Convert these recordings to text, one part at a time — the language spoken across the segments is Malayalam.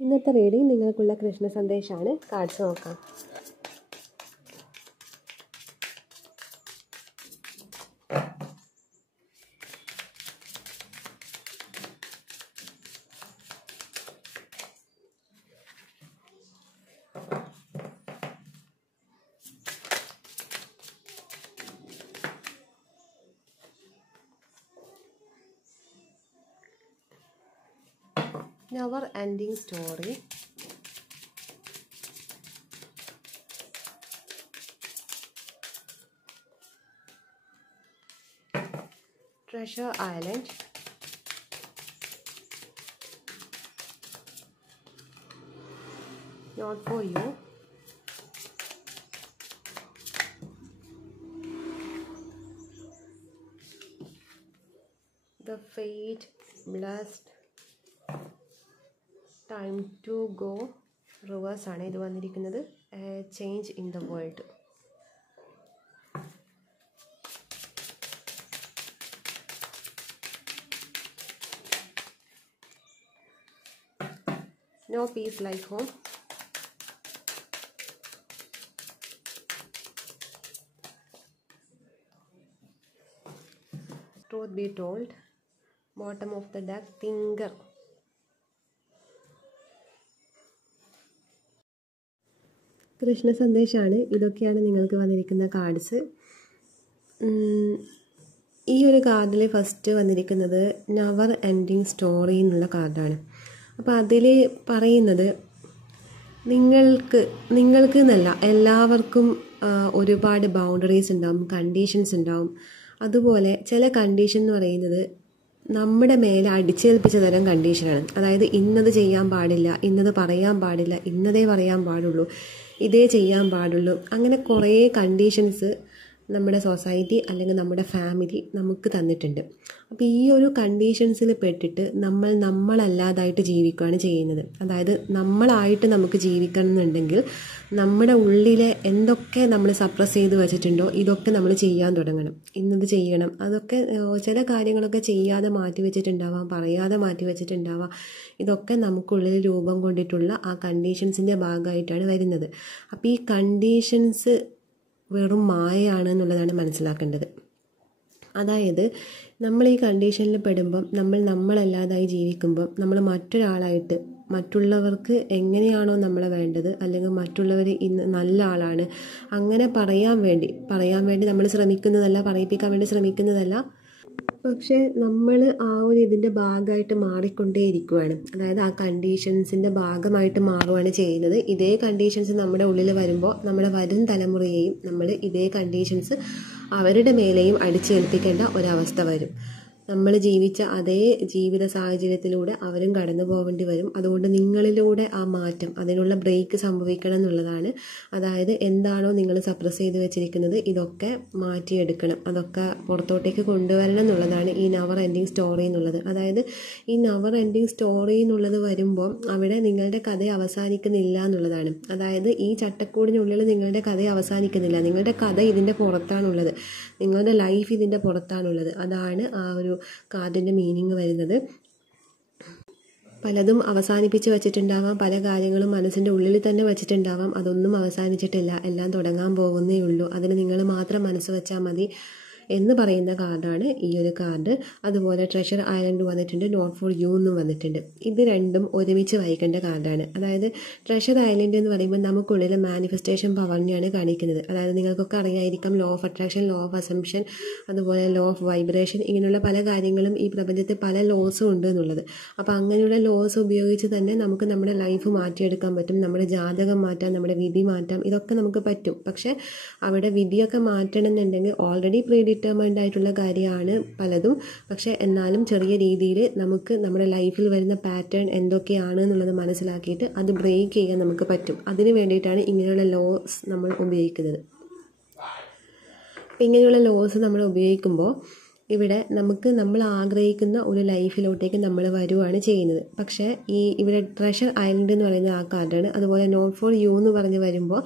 ഇന്നത്തെ റീഡിംഗ് നിങ്ങൾക്കുള്ള കൃഷ്ണ സന്ദേശമാണ്. കാർഡ്സ് നോക്കാം. Never ending story. Treasure Island. Not for you. The fate, blessed. Time to go റിവേഴ്സാണ് ഇത് വന്നിരിക്കുന്നത്. Change in the world. No peace like home. Truth be told. Bottom of the deck, thinker. Krishna സന്ദേശമാണ്. ഇതൊക്കെയാണ് നിങ്ങൾക്ക് വന്നിരിക്കുന്ന കാർഡ്സ്. ഈ ഒരു കാർഡിൽ ഫസ്റ്റ് വന്നിരിക്കുന്നത് നെവർ എൻഡിങ് സ്റ്റോറി എന്നുള്ള കാർഡാണ്. അപ്പോൾ അതിൽ പറയുന്നത് നിങ്ങൾക്ക് എന്നല്ല, എല്ലാവർക്കും ഒരുപാട് ബൗണ്ടറീസ് ഉണ്ടാവും, കണ്ടീഷൻസ് ഉണ്ടാവും. അതുപോലെ ചില കണ്ടീഷൻ എന്ന് പറയുന്നത് നമ്മുടെ മേലെ അടിച്ചേൽപ്പിച്ച തരം കണ്ടീഷനാണ്. അതായത് ഇന്നത് ചെയ്യാൻ പാടില്ല, ഇന്നത് പറയാൻ പാടില്ല, ഇന്നതേ പറയാൻ പാടുള്ളൂ, ഇതേ ചെയ്യാൻ പാടുള്ളൂ. അങ്ങനെ കുറേ കണ്ടീഷൻസ് നമ്മുടെ സൊസൈറ്റി അല്ലെങ്കിൽ നമ്മുടെ ഫാമിലി നമുക്ക് തന്നിട്ടുണ്ട്. അപ്പോൾ ഈ ഒരു കണ്ടീഷൻസിൽ പെട്ടിട്ട് നമ്മളല്ലാതായിട്ട് ജീവിക്കുകയാണ് ചെയ്യുന്നത്. അതായത് നമ്മളായിട്ട് നമുക്ക് ജീവിക്കണം എന്നുണ്ടെങ്കിൽ നമ്മുടെ ഉള്ളിലെ എന്തൊക്കെ നമ്മൾ സപ്രസ് ചെയ്ത് വെച്ചിട്ടുണ്ടോ ഇതൊക്കെ നമ്മൾ ചെയ്യാൻ തുടങ്ങണം. ഇന്നത് ചെയ്യണം. അതൊക്കെ ചില കാര്യങ്ങളൊക്കെ ചെയ്യാതെ മാറ്റി വെച്ചിട്ടുണ്ടാവാം, പറയാതെ മാറ്റി വെച്ചിട്ടുണ്ടാവാം. ഇതൊക്കെ നമുക്കുള്ളിൽ രൂപം കൊണ്ടിട്ടുള്ള ആ കണ്ടീഷൻസിൻ്റെ ഭാഗമായിട്ടാണ് വരുന്നത്. അപ്പോൾ ഈ കണ്ടീഷൻസ് വെറും മായയാണ് എന്നുള്ളതാണ് മനസ്സിലാക്കേണ്ടത്. അതായത് നമ്മൾ ഈ കണ്ടീഷനിൽ പെടുമ്പം നമ്മളല്ലാതായി ജീവിക്കുമ്പം നമ്മൾ മറ്റൊരാളായിട്ട്, മറ്റുള്ളവർക്ക് എങ്ങനെയാണോ നമ്മളെ വേണ്ടത്, അല്ലെങ്കിൽ മറ്റുള്ളവർ ഇന്ന് നല്ല ആളാണ് അങ്ങനെ പറയാൻ വേണ്ടി നമ്മൾ ശ്രമിക്കുന്നതല്ല, പറയിപ്പിക്കാൻ വേണ്ടി ശ്രമിക്കുന്നതല്ല. പക്ഷേ നമ്മൾ ആ ഒരു ഇതിൻ്റെ ഭാഗമായിട്ട് മാറിക്കൊണ്ടേയിരിക്കുകയാണ്. അതായത് ആ കണ്ടീഷൻസിൻ്റെ ഭാഗമായിട്ട് മാറുകയാണ് ചെയ്യുന്നത്. ഇതേ കണ്ടീഷൻസ് നമ്മുടെ ഉള്ളിൽ വരുമ്പോൾ നമ്മുടെ വരും തലമുറയെയും നമ്മൾ ഇതേ കണ്ടീഷൻസ് അവരുടെ മേലെയും അടിച്ചേൽപ്പിക്കേണ്ട ഒരവസ്ഥ വരും. നമ്മൾ ജീവിച്ച അതേ ജീവിത സാഹചര്യത്തിലൂടെ അവരും കടന്നു പോകേണ്ടി വരും. അതുകൊണ്ട് നിങ്ങളിലൂടെ ആ മാറ്റം, അതിനുള്ള ബ്രേക്ക് സംഭവിക്കണം എന്നുള്ളതാണ്. അതായത് എന്താണോ നിങ്ങൾ സപ്രസ് ചെയ്ത് വെച്ചിരിക്കുന്നത് ഇതൊക്കെ മാറ്റിയെടുക്കണം, അതൊക്കെ പുറത്തോട്ടേക്ക് കൊണ്ടുവരണം എന്നുള്ളതാണ് ഈ നെവർ എൻഡിങ് സ്റ്റോറി എന്നുള്ളത്. അതായത് ഈ നെവർ എൻഡിങ് സ്റ്റോറി എന്നുള്ളത് വരുമ്പോൾ അവിടെ നിങ്ങളുടെ കഥ അവസാനിക്കുന്നില്ല എന്നുള്ളതാണ്. അതായത് ഈ ചട്ടക്കൂടിനുള്ളിൽ നിങ്ങളുടെ കഥ അവസാനിക്കുന്നില്ല. നിങ്ങളുടെ കഥ ഇതിൻ്റെ പുറത്താണുള്ളത്, നിങ്ങളുടെ ലൈഫ് ഇതിൻ്റെ പുറത്താണുള്ളത്. അതാണ് ആ ഒരു കാർഡിൻ്റെ മീനിങ് വരുന്നത്. പലതും അവസാനിപ്പിച്ച് വെച്ചിട്ടുണ്ടാവാം, പല കാര്യങ്ങളും മനസ്സിൻ്റെ ഉള്ളിൽ തന്നെ വെച്ചിട്ടുണ്ടാവാം. അതൊന്നും അവസാനിച്ചിട്ടില്ല, എല്ലാം തുടങ്ങാൻ പോകുന്നേ ഉള്ളൂ. അതിന് നിങ്ങൾ മാത്രം മനസ്സ് വെച്ചാൽ മതി എന്ന് പറയുന്ന കാർഡാണ് ഈ ഒരു കാർഡ്. അതുപോലെ ട്രഷർ ഐലൻഡ് വന്നിട്ടുണ്ട്, നോട്ട് ഫോർ യു എന്നും വന്നിട്ടുണ്ട്. ഇത് രണ്ടും ഒരുമിച്ച് വായിക്കേണ്ട കാർഡാണ്. അതായത് ട്രഷർ ഐലൻഡ് എന്ന് പറയുമ്പോൾ നമുക്കുള്ളിൽ മാനിഫെസ്റ്റേഷൻ പവറിനെയാണ് കാണിക്കുന്നത്. അതായത് നിങ്ങൾക്കൊക്കെ അറിയായിരിക്കാം, law of attraction, law of assumption, അതുപോലെ ലോ ഓഫ് വൈബ്രേഷൻ, ഇങ്ങനെയുള്ള പല കാര്യങ്ങളും ഈ പ്രപഞ്ചത്തിൽ പല ലോസും ഉണ്ട് എന്നുള്ളത്. അപ്പോൾ അങ്ങനെയുള്ള ലോസ് ഉപയോഗിച്ച് തന്നെ നമുക്ക് നമ്മുടെ ലൈഫ് മാറ്റിയെടുക്കാൻ പറ്റും. നമ്മുടെ ജാതകം മാറ്റാം, നമ്മുടെ വിധി മാറ്റാം, ഇതൊക്കെ നമുക്ക് പറ്റും. പക്ഷേ അവിടെ വിധിയൊക്കെ മാറ്റണം എന്നുണ്ടെങ്കിൽ ഓൾറെഡി ഡിറ്റർമൈൻഡ് ആയിട്ടുള്ള കാര്യമാണ് പലതും. പക്ഷേ എന്നാലും ചെറിയ രീതിയിൽ നമുക്ക് നമ്മുടെ ലൈഫിൽ വരുന്ന പാറ്റേൺ എന്തൊക്കെയാണ് എന്നുള്ളത് മനസ്സിലാക്കിയിട്ട് അത് ബ്രേക്ക് ചെയ്യാൻ നമുക്ക് പറ്റും. അതിന് വേണ്ടിയിട്ടാണ് ഇങ്ങനെയുള്ള ലോസ് നമ്മൾ ഉപയോഗിക്കുന്നത്. അപ്പം ഇങ്ങനെയുള്ള ലോസ് നമ്മൾ ഉപയോഗിക്കുമ്പോൾ ഇവിടെ നമ്മൾ ആഗ്രഹിക്കുന്ന ഒരു ലൈഫിലോട്ടേക്ക് നമ്മൾ വരുവാണ് ചെയ്യുന്നത്. പക്ഷേ ഇവിടെ ട്രഷർ ഐലൻഡ് എന്ന് പറയുന്ന ആ കാർഡാണ്. അതുപോലെ നോട്ട് ഫോർ യു എന്ന് പറഞ്ഞ് വരുമ്പോൾ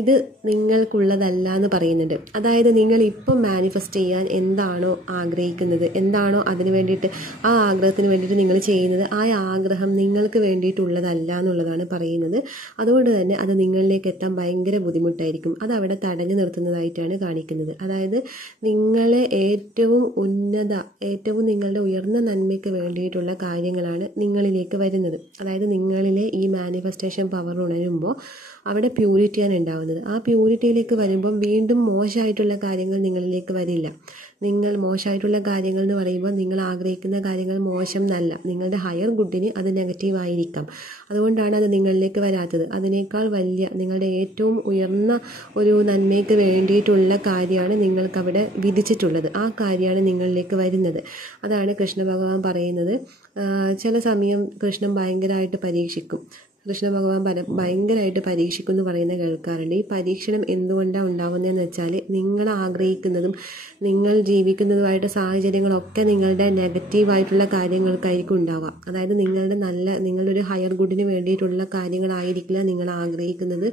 ഇത് നിങ്ങൾക്കുള്ളതല്ല എന്ന് പറയുന്നുണ്ട്. അതായത് നിങ്ങൾ ഇപ്പം മാനിഫെസ്റ്റ് ചെയ്യാൻ എന്താണോ ആഗ്രഹിക്കുന്നത്, എന്താണോ അതിന് വേണ്ടിയിട്ട് ആ ആഗ്രഹത്തിന് വേണ്ടിയിട്ട് നിങ്ങൾ ചെയ്യുന്നത്, ആ ആഗ്രഹം നിങ്ങൾക്ക് വേണ്ടിയിട്ടുള്ളതല്ല എന്നുള്ളതാണ് പറയുന്നത്. അതുകൊണ്ട് തന്നെ അത് നിങ്ങളിലേക്ക് എത്താൻ ഭയങ്കര ബുദ്ധിമുട്ടായിരിക്കും. അത് അവിടെ തടഞ്ഞു നിർത്തുന്നതായിട്ടാണ് കാണിക്കുന്നത്. അതായത് നിങ്ങളെ ഏറ്റവും നിങ്ങളുടെ ഉയർന്ന നന്മയ്ക്ക് വേണ്ടിയിട്ടുള്ള കാര്യങ്ങളാണ് നിങ്ങളിലേക്ക് വരുന്നത്. അതായത് നിങ്ങളിലെ ഈ മാനിഫെസ്റ്റേഷൻ പവർ ഉണരുമ്പോൾ അവിടെ പ്യൂരിറ്റിയാണ് ഉണ്ടാവുന്നത്. ആ പ്യൂരിറ്റിയിലേക്ക് വരുമ്പം വീണ്ടും മോശമായിട്ടുള്ള കാര്യങ്ങൾ നിങ്ങളിലേക്ക് വരില്ല. മോശമായിട്ടുള്ള കാര്യങ്ങൾ എന്ന് പറയുമ്പോൾ നിങ്ങൾ ആഗ്രഹിക്കുന്ന കാര്യങ്ങൾ മോശം എന്നല്ല, നിങ്ങളുടെ ഹയർ ഗുഡിന് അത് നെഗറ്റീവ് ആയിരിക്കാം. അതുകൊണ്ടാണ് അത് നിങ്ങളിലേക്ക് വരാത്തത്. അതിനേക്കാൾ വലിയ നിങ്ങളുടെ ഏറ്റവും ഉയർന്ന ഒരു നന്മയ്ക്ക് വേണ്ടിയിട്ടുള്ള കാര്യമാണ് നിങ്ങൾക്കവിടെ വിധിച്ചിട്ടുള്ളത്. ആ കാര്യമാണ് നിങ്ങളിലേക്ക് വരുന്നത്. അതാണ് കൃഷ്ണ ഭഗവാൻ പറയുന്നത്. ചില സമയം കൃഷ്ണൻ ഭയങ്കരമായിട്ട് പരീക്ഷിക്കും. കൃഷ്ണ ഭഗവാൻ ഭയങ്കരമായിട്ട് പരീക്ഷിക്കും എന്ന് പറയുന്നത് കേൾക്കാറുണ്ട്. ഈ പരീക്ഷണം എന്തുകൊണ്ടാണ് ഉണ്ടാവുന്നതെന്ന് വെച്ചാൽ നിങ്ങൾ ആഗ്രഹിക്കുന്നതും നിങ്ങൾ ജീവിക്കുന്നതുമായിട്ട് സാഹചര്യങ്ങളൊക്കെ നിങ്ങളുടെ നെഗറ്റീവായിട്ടുള്ള കാര്യങ്ങൾക്കായിരിക്കും ഉണ്ടാവുക. അതായത് നിങ്ങളുടെ ഒരു ഹയർ ഗുഡിന് വേണ്ടിയിട്ടുള്ള കാര്യങ്ങളായിരിക്കില്ല നിങ്ങൾ ആഗ്രഹിക്കുന്നത്.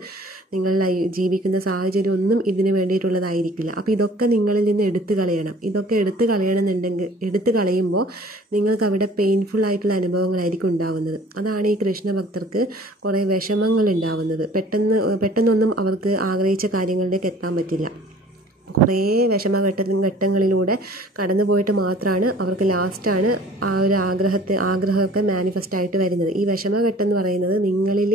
നിങ്ങൾ ജീവിക്കുന്ന സാഹചര്യം ഒന്നും ഇതിന് വേണ്ടിയിട്ടുള്ളതായിരിക്കില്ല. അപ്പോൾ ഇതൊക്കെ നിങ്ങളിൽ നിന്ന് എടുത്തു കളയണം. ഇതൊക്കെ എടുത്തു കളയുമ്പോൾ നിങ്ങൾക്ക് അവിടെ പെയിൻഫുൾ ആയിട്ടുള്ള അനുഭവങ്ങളായിരിക്കും ഉണ്ടാവുന്നത്. അതാണ് ഈ കൃഷ്ണ ഭക്തർക്ക് കുറേ വിഷമങ്ങൾ ഉണ്ടാവുന്നത്. പെട്ടെന്നൊന്നും അവർക്ക് ആഗ്രഹിച്ച കാര്യങ്ങളിലേക്ക് എത്താൻ പറ്റില്ല. കുറേ ഘട്ടങ്ങളിലൂടെ കടന്നു പോയിട്ട് മാത്രമാണ് അവർക്ക് ലാസ്റ്റാണ് ആ ഒരു ആഗ്രഹമൊക്കെ മാനിഫെസ്റ്റ് ആയിട്ട് വരുന്നത്. ഈ വിഷമഘട്ടം എന്ന് പറയുന്നത് നിങ്ങളിൽ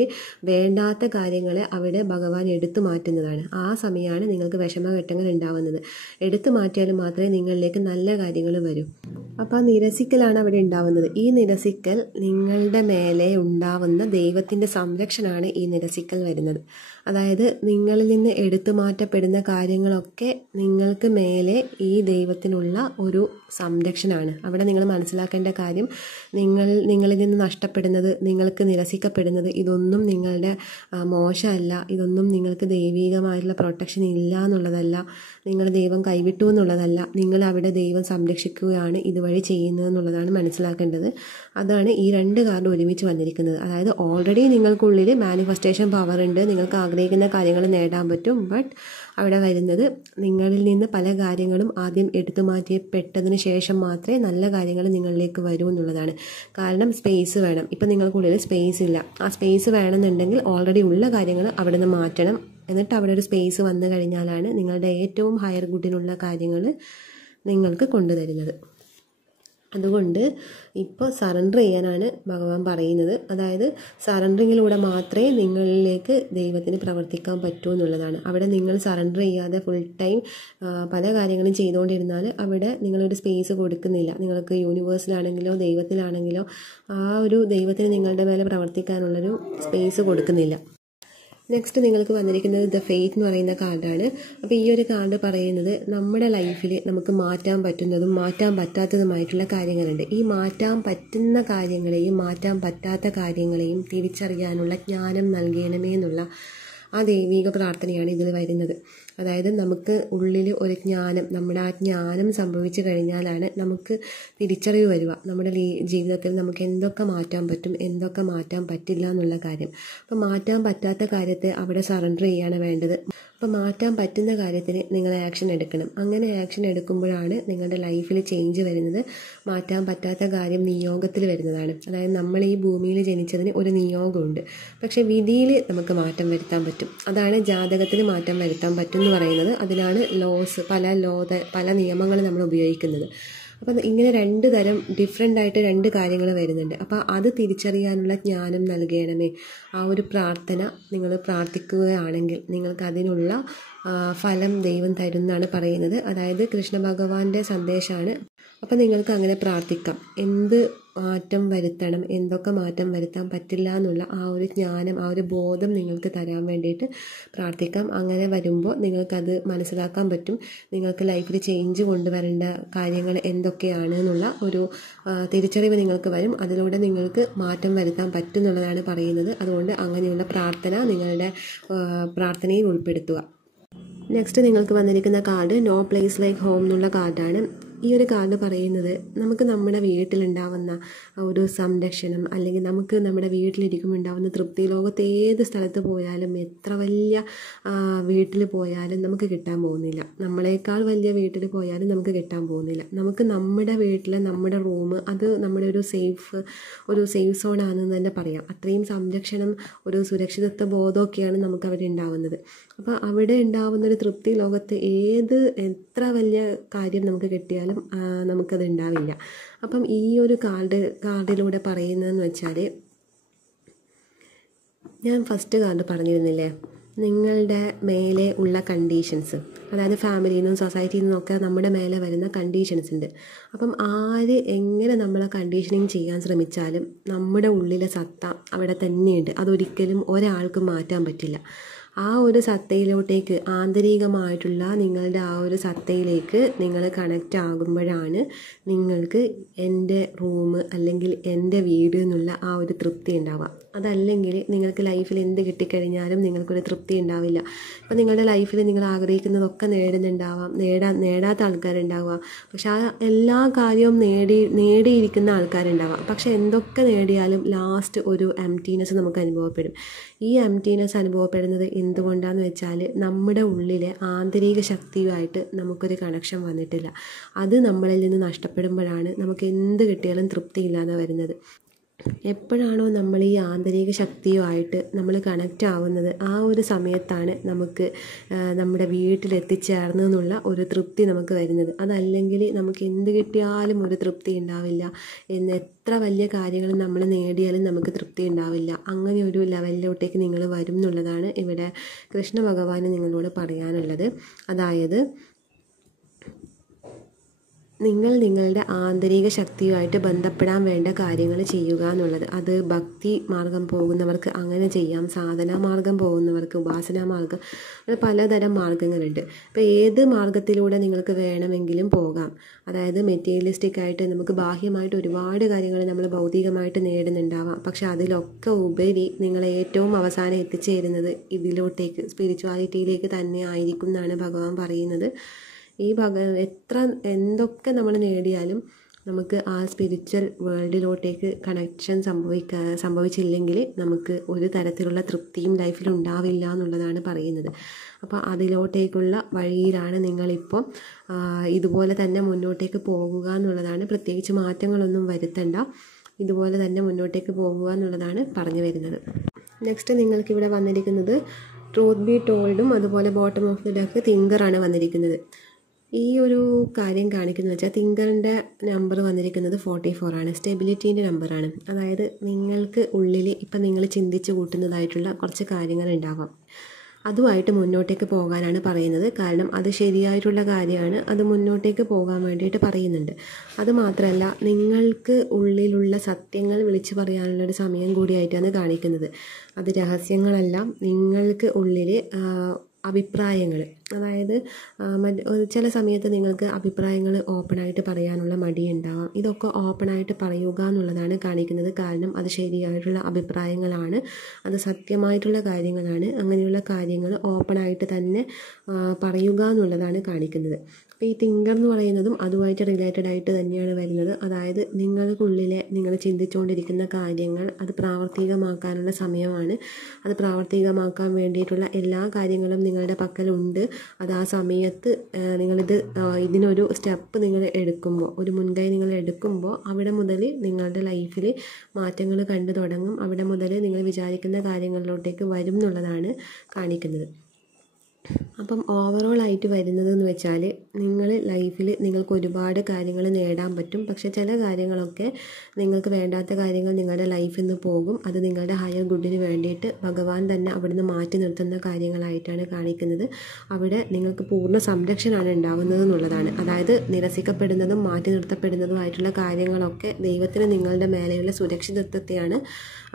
വേണ്ടാത്ത കാര്യങ്ങളെ അവിടെ ഭഗവാൻ എടുത്തു മാറ്റുന്നതാണ്. ആ സമയമാണ് നിങ്ങൾക്ക് വിഷമഘട്ടങ്ങൾ ഉണ്ടാവുന്നത്. എടുത്തു മാറ്റിയാൽ മാത്രമേ നിങ്ങളിലേക്ക് നല്ല കാര്യങ്ങൾ വരൂ. അപ്പോൾ ആ നിരസിക്കലാണ് അവിടെ ഉണ്ടാവുന്നത്. ഈ നിരസിക്കൽ നിങ്ങളുടെ മേലെ ഉണ്ടാവുന്ന ദൈവത്തിൻ്റെ സംരക്ഷണമാണ് ഈ നിരസിക്കൽ വരുന്നത്. അതായത് നിങ്ങളിൽ നിന്ന് എടുത്തു മാറ്റപ്പെടുന്ന കാര്യങ്ങളൊക്കെ നിങ്ങൾക്ക് മേലെ ഈ ദൈവത്തിനുള്ള ഒരു സംരക്ഷണമാണ്. അവിടെ നിങ്ങൾ മനസ്സിലാക്കേണ്ട കാര്യം, നിങ്ങളിൽ നിന്ന് നഷ്ടപ്പെടുന്നത്, നിങ്ങൾക്ക് നിരസിക്കപ്പെടുന്നത് ഇതൊന്നും നിങ്ങളുടെ മോശമല്ല, ഇതൊന്നും നിങ്ങൾക്ക് ദൈവികമായിട്ടുള്ള പ്രൊട്ടക്ഷൻ ഇല്ല എന്നുള്ളതല്ല, നിങ്ങളുടെ ദൈവം കൈവിട്ടു എന്നുള്ളതല്ല, നിങ്ങൾ അവിടെ ദൈവം സംരക്ഷിക്കുകയാണ് ഇതുവഴി ചെയ്യുന്നത് എന്നുള്ളതാണ് മനസ്സിലാക്കേണ്ടത്. അതാണ് ഈ രണ്ട് കാർഡ് ഒരുമിച്ച് വന്നിരിക്കുന്നത്. അതായത് ഓൾറെഡി നിങ്ങൾക്കുള്ളിൽ മാനിഫെസ്റ്റേഷൻ പവർ ഉണ്ട്, നിങ്ങൾക്ക് ആഗ്രഹിക്കുന്ന കാര്യങ്ങൾ നേടാൻ പറ്റും. ബട്ട് അവിടെ വരുന്നത് നിങ്ങളിൽ നിന്ന് പല കാര്യങ്ങളും ആദ്യം എടുത്തു മാറ്റിപ്പെട്ടതിന് ശേഷം മാത്രമേ നല്ല കാര്യങ്ങൾ നിങ്ങളിലേക്ക് വരൂ എന്നുള്ളതാണ്. കാരണം സ്പേസ് വേണം. ഇപ്പം നിങ്ങൾക്കുള്ളിൽ സ്പേസ് ഇല്ല. ആ സ്പേസ് വേണമെന്നുണ്ടെങ്കിൽ ഓൾറെഡി ഉള്ള കാര്യങ്ങൾ അവിടെ നിന്ന് മാറ്റണം. എന്നിട്ട് അവിടെ ഒരു സ്പേസ് വന്നു കഴിഞ്ഞാലാണ് നിങ്ങളുടെ ഏറ്റവും ഹയർ ഗുഡിനുള്ള കാര്യങ്ങൾ നിങ്ങൾക്ക് കൊണ്ടുതരുന്നത്. അതുകൊണ്ട് ഇപ്പോൾ സറണ്ടർ ചെയ്യാനാണ് ഭഗവാൻ പറയുന്നത്. അതായത് സറണ്ടറിങ്ങിലൂടെ മാത്രമേ നിങ്ങളിലേക്ക് ദൈവത്തിന് പ്രവർത്തിക്കാൻ പറ്റൂ എന്നുള്ളതാണ്. അവിടെ നിങ്ങൾ സറണ്ടർ ചെയ്യാതെ ഫുൾ ടൈം പല കാര്യങ്ങളും ചെയ്തുകൊണ്ടിരുന്നാൽ അവിടെ നിങ്ങളൊരു സ്പേസ് കൊടുക്കുന്നില്ല. നിങ്ങൾക്ക് യൂണിവേഴ്സിലാണെങ്കിലോ ദൈവത്തിലാണെങ്കിലോ ആ ഒരു ദൈവത്തിന് നിങ്ങളുടെ മേലെ പ്രവർത്തിക്കാനുള്ളൊരു സ്പേസ് കൊടുക്കുന്നില്ല. നെക്സ്റ്റ് നിങ്ങൾക്ക് വന്നിരിക്കുന്നത് ദ ഫെയ്ത്ത് എന്ന് പറയുന്ന കാർഡാണ്. അപ്പോൾ ഈ ഒരു കാർഡ് പറയുന്നത് നമ്മുടെ ലൈഫിൽ നമുക്ക് മാറ്റാൻ പറ്റുന്നതും മാറ്റാൻ പറ്റാത്തതുമായിട്ടുള്ള കാര്യങ്ങളുണ്ട്. ഈ മാറ്റാൻ പറ്റുന്ന കാര്യങ്ങളെയും മാറ്റാൻ പറ്റാത്ത കാര്യങ്ങളെയും തിരിച്ചറിയാനുള്ള ജ്ഞാനം നൽകണമേ എന്നുള്ള ആ ദൈവിക പ്രാർത്ഥനയാണ് ഇതിൽ വരുന്നത്. അതായത് നമുക്ക് ഉള്ളിൽ ഒരു ജ്ഞാനം, നമ്മുടെ ആ ജ്ഞാനം സംഭവിച്ചു കഴിഞ്ഞാലാണ് നമുക്ക് തിരിച്ചറിവ് വരിക നമ്മുടെ ജീവിതത്തിൽ നമുക്ക് എന്തൊക്കെ മാറ്റാൻ പറ്റും, എന്തൊക്കെ മാറ്റാൻ പറ്റില്ല എന്നുള്ള കാര്യം. അപ്പോൾ മാറ്റാൻ പറ്റാത്ത കാര്യത്തെ അവിടെ സറണ്ടർ ചെയ്യാണ് വേണ്ടത്. അപ്പോൾ മാറ്റാൻ പറ്റുന്ന കാര്യത്തിന് നിങ്ങൾ ആക്ഷൻ എടുക്കണം. അങ്ങനെ ആക്ഷൻ എടുക്കുമ്പോഴാണ് നിങ്ങളുടെ ലൈഫിൽ ചേഞ്ച് വരുന്നത്. മാറ്റാൻ പറ്റാത്ത കാര്യം നിയോഗത്തിൽ വരുന്നതാണ്. അതായത് നമ്മൾ ഈ ഭൂമിയിൽ ജനിച്ചതിന് ഒരു നിയോഗമുണ്ട്, പക്ഷെ വിധിയിൽ നമുക്ക് മാറ്റം വരുത്താൻ പറ്റും. അതാണ് ജാതകത്തിൽ മാറ്റം വരുത്താൻ പറ്റും എന്ന് പറയുന്നത്. അതിനാണ് ലോസ്, പല നിയമങ്ങൾ നമ്മൾ ഉപയോഗിക്കുന്നത്. അപ്പം ഇങ്ങനെ രണ്ട് തരം ഡിഫറെൻ്റ് ആയിട്ട് രണ്ട് കാര്യങ്ങൾ വരുന്നുണ്ട്. അപ്പോൾ അത് തിരിച്ചറിയാനുള്ള ജ്ഞാനം നൽകണമേ. ആ ഒരു പ്രാർത്ഥന നിങ്ങൾ പ്രാർത്ഥിക്കുകയാണെങ്കിൽ നിങ്ങൾക്ക് അതിനുള്ള ഫലം ദൈവം തരും എന്നാണ് പറയുന്നത്. അതായത് കൃഷ്ണ ഭഗവാന്റെ സന്ദേശമാണ്. അപ്പം നിങ്ങൾക്ക് അങ്ങനെ പ്രാർത്ഥിക്കാം. എന്ത് മാറ്റം വരുത്തണം, എന്തൊക്കെ മാറ്റം വരുത്താൻ പറ്റില്ല എന്നുള്ള ആ ഒരു ജ്ഞാനം, ആ ഒരു ബോധം നിങ്ങൾക്ക് തരാൻ വേണ്ടിയിട്ട് പ്രാർത്ഥിക്കാം. അങ്ങനെ വരുമ്പോൾ നിങ്ങൾക്കത് മനസ്സിലാക്കാൻ പറ്റും. നിങ്ങൾക്ക് ലൈഫിൽ ചേഞ്ച് കൊണ്ടുവരേണ്ട കാര്യങ്ങൾ എന്തൊക്കെയാണ് എന്നുള്ള ഒരു തിരിച്ചറിവ് നിങ്ങൾക്ക് വരും. അതിലൂടെ നിങ്ങൾക്ക് മാറ്റം വരുത്താൻ പറ്റും എന്നുള്ളതാണ് പറയുന്നത്. അതുകൊണ്ട് അങ്ങനെയുള്ള പ്രാർത്ഥന നിങ്ങളുടെ പ്രാർത്ഥനയിൽ ഉൾപ്പെടുത്തുക. നെക്സ്റ്റ് നിങ്ങൾക്ക് വന്നിരിക്കുന്ന card no place like home എന്നുള്ള കാർഡാണ്. ഈ ഒരു കാർഡ് പറയുന്നത് നമുക്ക് നമ്മുടെ വീട്ടിലുണ്ടാവുന്ന ഒരു സംരക്ഷണം, അല്ലെങ്കിൽ നമുക്ക് നമ്മുടെ വീട്ടിലിരിക്കുമ്പോൾ ഉണ്ടാവുന്ന തൃപ്തി ലോകത്ത് ഏത് സ്ഥലത്ത് പോയാലും എത്ര വലിയ വീട്ടിൽ പോയാലും നമുക്ക് കിട്ടാൻ പോകുന്നില്ല. നമ്മളെക്കാൾ വലിയ വീട്ടിൽ പോയാലും നമുക്ക് കിട്ടാൻ പോകുന്നില്ല. നമുക്ക് നമ്മുടെ വീട്ടിൽ നമ്മുടെ റൂം അത് നമ്മുടെ ഒരു സേഫ് സോണാണെന്ന് തന്നെ പറയാം. അത്രയും സംരക്ഷണം, ഒരു സുരക്ഷിതത്വ ബോധമൊക്കെയാണ് നമുക്ക് അവിടെ ഉണ്ടാവുന്നത്. അപ്പോൾ അവിടെ ഉണ്ടാവുന്നൊരു തൃപ്തി ലോകത്ത് എത്ര വലിയ കാര്യം നമുക്ക് കിട്ടിയാലും നമുക്കത് ഉണ്ടാവില്ല. അപ്പം ഈ ഒരു കാർഡിലൂടെ പറയുന്നതെന്ന് വെച്ചാൽ, ഞാൻ ഫസ്റ്റ് കാർഡ് പറഞ്ഞിരുന്നില്ലേ, നിങ്ങളുടെ മേലെ ഉള്ള കണ്ടീഷൻസ്, അതായത് ഫാമിലിയിൽ നിന്നും സൊസൈറ്റിയിൽ നിന്നൊക്കെ നമ്മുടെ മേലെ വരുന്ന കണ്ടീഷൻസ് ഉണ്ട്. അപ്പം ആര് എങ്ങനെ നമ്മളെ കണ്ടീഷനിങ് ചെയ്യാൻ ശ്രമിച്ചാലും നമ്മുടെ ഉള്ളിലെ സത്ത അവിടെ തന്നെയുണ്ട്. അതൊരിക്കലും ഒരാൾക്ക് മാറ്റാൻ പറ്റില്ല. ആ ഒരു സത്തയിലോട്ടേക്ക്, ആന്തരികമായിട്ടുള്ള നിങ്ങളുടെ ആ ഒരു സത്തയിലേക്ക് നിങ്ങൾ കണക്റ്റ് ആകുമ്പോഴാണ് നിങ്ങൾക്ക് എൻ്റെ റൂം അല്ലെങ്കിൽ എൻ്റെ വീട് എന്നുള്ള ആ ഒരു തൃപ്തി ഉണ്ടാവുക. അതല്ലെങ്കിൽ നിങ്ങൾക്ക് ലൈഫിൽ എന്ത് കിട്ടിക്കഴിഞ്ഞാലും നിങ്ങൾക്കൊരു തൃപ്തി ഉണ്ടാവില്ല. ഇപ്പം നിങ്ങളുടെ ലൈഫിൽ നിങ്ങൾ ആഗ്രഹിക്കുന്നതൊക്കെ നേടുന്നുണ്ടാവാം, നേടാത്ത ആൾക്കാരുണ്ടാവുക. പക്ഷെ ആ എല്ലാ കാര്യവും നേടിയിരിക്കുന്ന ആൾക്കാരുണ്ടാവാം. പക്ഷെ എന്തൊക്കെ നേടിയാലും ലാസ്റ്റ് ഒരു എംപ്റ്റീനെസ് നമുക്ക് അനുഭവപ്പെടും. ഈ എംപ്റ്റീനെസ് അനുഭവപ്പെടുന്നത് എന്തുകൊണ്ടാണെന്ന് വെച്ചാൽ, നമ്മുടെ ഉള്ളിലെ ആന്തരിക ശക്തിയുമായിട്ട് നമുക്കൊരു കണക്ഷൻ വന്നിട്ടില്ല. അത് നമ്മളിൽ നിന്ന് നഷ്ടപ്പെടുമ്പോഴാണ് നമുക്ക് എന്ത് കിട്ടിയാലും തൃപ്തിയില്ലാതെ വരുന്നത്. എപ്പോഴാണോ നമ്മൾ ഈ ആന്തരിക ശക്തിയുമായിട്ട് നമ്മൾ കണക്റ്റ് ആവുന്നത്, ആ ഒരു സമയത്താണ് നമുക്ക് നമ്മുടെ വീട്ടിലെത്തിച്ചേർന്നെന്നുള്ള ഒരു തൃപ്തി നമുക്ക് വരുന്നത്. അതല്ലെങ്കിൽ നമുക്ക് എന്ത് കിട്ടിയാലും ഒരു തൃപ്തി ഉണ്ടാവില്ല. എത്ര വലിയ കാര്യങ്ങൾ നമ്മൾ നേടിയാലും നമുക്ക് തൃപ്തി ഉണ്ടാവില്ല. അങ്ങനെ ഒരു ലെവലിലോട്ടേക്ക് നിങ്ങൾ വരും എന്നുള്ളതാണ് ഇവിടെ കൃഷ്ണ ഭഗവാന് നിങ്ങളോട് പറയാനുള്ളത്. അതായത് നിങ്ങൾ നിങ്ങളുടെ ആന്തരിക ശക്തിയുമായിട്ട് ബന്ധപ്പെടാൻ വേണ്ട കാര്യങ്ങൾ ചെയ്യുക എന്നുള്ളത്. അത് ഭക്തി മാർഗം പോകുന്നവർക്ക് അങ്ങനെ ചെയ്യാം, സാധനാ മാർഗം പോകുന്നവർക്ക് ഉപാസനാ മാർഗം, പലതരം മാർഗങ്ങളുണ്ട്. അപ്പോൾ ഏത് മാർഗത്തിലൂടെ നിങ്ങൾക്ക് വേണമെങ്കിലും പോകാം. അതായത് മെറ്റീരിയലിസ്റ്റിക് ആയിട്ട് നമുക്ക് ബാഹ്യമായിട്ട് ഒരുപാട് കാര്യങ്ങൾ നമ്മൾ ഭൗതികമായിട്ട് നേടുന്നുണ്ടാവാം. പക്ഷെ അതിലൊക്കെ ഉപരി നിങ്ങളെ ഏറ്റവും അവസാനം എത്തിച്ചേരുന്നത് ഇതിലോട്ടേക്ക്, സ്പിരിച്വാലിറ്റിയിലേക്ക് തന്നെ ആയിരിക്കും എന്നാണ് ഭഗവാൻ പറയുന്നത്. എന്തൊക്കെ നമ്മൾ നേടിയാലും നമുക്ക് ആ സ്പിരിച്വൽ വേൾഡിലോട്ടേക്ക് കണക്ഷൻ സംഭവിച്ചില്ലെങ്കിൽ നമുക്ക് ഒരു തരത്തിലുള്ള തൃപ്തിയും ലൈഫിൽ ഉണ്ടാവില്ല എന്നുള്ളതാണ് പറയുന്നത്. അപ്പോൾ അതിലോട്ടേക്കുള്ള വഴിയിലാണ് നിങ്ങളിപ്പോൾ ഇതുപോലെ തന്നെ മുന്നോട്ടേക്ക് പോകുക എന്നുള്ളതാണ്. പ്രത്യേകിച്ച് മാറ്റങ്ങളൊന്നും വരുത്തണ്ട, ഇതുപോലെ തന്നെ മുന്നോട്ടേക്ക് പോകുക എന്നുള്ളതാണ് പറഞ്ഞു വരുന്നത്. നെക്സ്റ്റ് നിങ്ങൾക്കിവിടെ വന്നിരിക്കുന്നത് ട്രൂത്ത് ബി ടോൾഡും അതുപോലെ ബോട്ടം ഓഫ് ദി ഡെക്ക് തിങ്കറാണ് വന്നിരിക്കുന്നത്. ഈ ഒരു കാര്യം കാണിക്കുന്നത് വെച്ചാൽ, തിങ്കറിൻ്റെ നമ്പർ വന്നിരിക്കുന്നത് 44 ആണ്, സ്റ്റെബിലിറ്റീൻ്റെ നമ്പറാണ്. അതായത് നിങ്ങൾക്ക് ഉള്ളിൽ ഇപ്പം നിങ്ങൾ ചിന്തിച്ച് കൂട്ടുന്നതായിട്ടുള്ള കുറച്ച് കാര്യങ്ങൾ ഉണ്ടാവാം. അതുമായിട്ട് മുന്നോട്ടേക്ക് പോകാനാണ് പറയുന്നത്. കാരണം അത് ശരിയായിട്ടുള്ള കാര്യമാണ്, അത് മുന്നോട്ടേക്ക് പോകാൻ വേണ്ടിയിട്ട് പറയുന്നുണ്ട്. അതുമാത്രമല്ല, നിങ്ങൾക്ക് ഉള്ളിലുള്ള സത്യങ്ങൾ വിളിച്ചു പറയാനുള്ളൊരു സമയം കൂടിയായിട്ടാണ് കാണിക്കുന്നത്. അത് രഹസ്യങ്ങളല്ല, നിങ്ങൾക്ക് ഉള്ളിൽ അഭിപ്രായങ്ങൾ, അതായത് ചില സമയത്ത് നിങ്ങൾക്ക് അഭിപ്രായങ്ങൾ ഓപ്പണായിട്ട് പറയാനുള്ള മടിയുണ്ടാവാം. ഇതൊക്കെ ഓപ്പണായിട്ട് പറയുക എന്നുള്ളതാണ് കാണിക്കുന്നത്. കാരണം അത് ശരിയായിട്ടുള്ള അഭിപ്രായങ്ങളാണ്, അത് സത്യമായിട്ടുള്ള കാര്യങ്ങളാണ്. അങ്ങനെയുള്ള കാര്യങ്ങൾ ഓപ്പണായിട്ട് തന്നെ പറയുക എന്നുള്ളതാണ് കാണിക്കുന്നത്. അപ്പോൾ ഈ തിങ്കർ എന്ന് പറയുന്നതും അതുമായിട്ട് റിലേറ്റഡ് ആയിട്ട് തന്നെയാണ് വരുന്നത്. അതായത് നിങ്ങൾക്കുള്ളിലെ നിങ്ങൾ ചിന്തിച്ചുകൊണ്ടിരിക്കുന്ന കാര്യങ്ങൾ അത് പ്രാവർത്തികമാക്കാനുള്ള സമയമാണ്. അത് പ്രാവർത്തികമാക്കാൻ വേണ്ടിയിട്ടുള്ള എല്ലാ കാര്യങ്ങളും നിങ്ങളുടെ പക്കലുണ്ട്. അത് ആ സമയത്ത് ഇതിനൊരു സ്റ്റെപ്പ് നിങ്ങൾ എടുക്കുമ്പോൾ, ഒരു മുൻകൈ നിങ്ങൾ എടുക്കുമ്പോൾ, അവിടെ മുതൽ നിങ്ങളുടെ ലൈഫിൽ മാറ്റങ്ങൾ കണ്ടു തുടങ്ങും. അവിടെ മുതൽ നിങ്ങൾ വിചാരിക്കുന്ന കാര്യങ്ങളിലോട്ടേക്ക് വരും എന്നുള്ളതാണ് കാണിക്കുന്നത്. അപ്പം ഓവറോളായിട്ട് വരുന്നതെന്ന് വെച്ചാൽ, നിങ്ങൾ ലൈഫിൽ നിങ്ങൾക്ക് ഒരുപാട് കാര്യങ്ങൾ നേടാൻ പറ്റും. പക്ഷേ ചില കാര്യങ്ങളൊക്കെ, നിങ്ങൾക്ക് വേണ്ടാത്ത കാര്യങ്ങൾ നിങ്ങളുടെ ലൈഫിൽ നിന്ന് പോകും. അത് നിങ്ങളുടെ ഹയർ ഗുഡിന് വേണ്ടിയിട്ട് ഭഗവാൻ തന്നെ അവിടുന്ന് മാറ്റി നിർത്തുന്ന കാര്യങ്ങളായിട്ടാണ് കാണിക്കുന്നത്. അവിടെ നിങ്ങൾക്ക് പൂർണ്ണ സംരക്ഷണമാണ് ഉണ്ടാവുന്നത് എന്നുള്ളതാണ്. അതായത് നിരസിക്കപ്പെടുന്നതും മാറ്റി നിർത്തപ്പെടുന്നതുമായിട്ടുള്ള കാര്യങ്ങളൊക്കെ ദൈവത്തിന് നിങ്ങളുടെ മേലെയുള്ള സുരക്ഷിതത്വത്തെയാണ്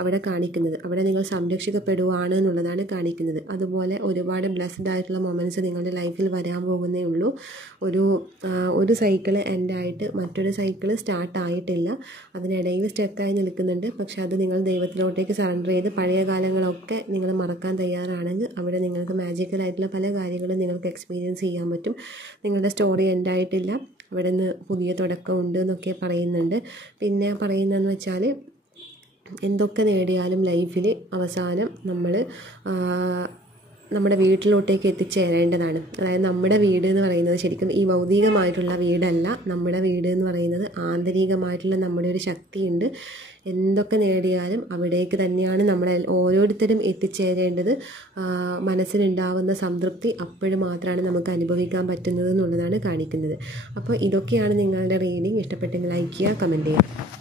അവിടെ കാണിക്കുന്നത്. അവിടെ നിങ്ങൾ സംരക്ഷിക്കപ്പെടുവാണ് എന്നുള്ളതാണ് കാണിക്കുന്നത്. അതുപോലെ ഒരുപാട് ബ്ലെസ്ഡ് ആയിട്ടുള്ള മൊമെൻറ്റ്സ് നിങ്ങളുടെ ലൈഫിൽ വരാൻ പോകുന്നേ ഉള്ളൂ. ഒരു സൈക്കിൾ എൻഡായിട്ട് മറ്റൊരു സൈക്കിൾ സ്റ്റാർട്ട് ആയിട്ടില്ല, അതിനിടയിൽ സ്റ്റക്കായി നിൽക്കുന്നുണ്ട്. പക്ഷെ അത് നിങ്ങൾ ദൈവത്തിലോട്ടേക്ക് സറണ്ടർ ചെയ്ത് പഴയ കാലങ്ങളൊക്കെ നിങ്ങൾ മറക്കാൻ തയ്യാറാണെങ്കിൽ അവിടെ നിങ്ങൾക്ക് മാജിക്കലായിട്ടുള്ള പല കാര്യങ്ങളും നിങ്ങൾക്ക് എക്സ്പീരിയൻസ് ചെയ്യാൻ പറ്റും. നിങ്ങളുടെ സ്റ്റോറി എൻഡായിട്ടില്ല, അവിടെ നിന്ന് പുതിയ തുടക്കമുണ്ട് എന്നൊക്കെ പറയുന്നുണ്ട്. പിന്നെ പറയുന്നതെന്ന് വെച്ചാൽ എന്തൊക്കെ നേടിയാലും ലൈഫിൽ അവസാനം നമ്മൾ നമ്മുടെ വീട്ടിലോട്ടേക്ക് എത്തിച്ചേരേണ്ടതാണ്. അതായത് നമ്മുടെ വീട് എന്ന് പറയുന്നത് ശരിക്കും ഈ ഭൗതികമായിട്ടുള്ള വീടല്ല. നമ്മുടെ വീട് എന്ന് പറയുന്നത് ആന്തരികമായിട്ടുള്ള നമ്മുടെ ഒരു ശക്തിയുണ്ട്. എന്തൊക്കെ നേടിയാലും അവിടേക്ക് തന്നെയാണ് നമ്മൾ ഓരോരുത്തരും എത്തിച്ചേരേണ്ടത്. മനസ്സിനുണ്ടാവുന്ന സംതൃപ്തി അപ്പോഴും മാത്രമാണ് നമുക്ക് അനുഭവിക്കാൻ പറ്റുന്നത് എന്നുള്ളതാണ് കാണിക്കുന്നത്. അപ്പോൾ ഇതൊക്കെയാണ് നിങ്ങളുടെ റീഡിങ്. ഇഷ്ടപ്പെട്ടെങ്കിൽ ലൈക്ക് ചെയ്യുക, കമൻറ്റ് ചെയ്യുക.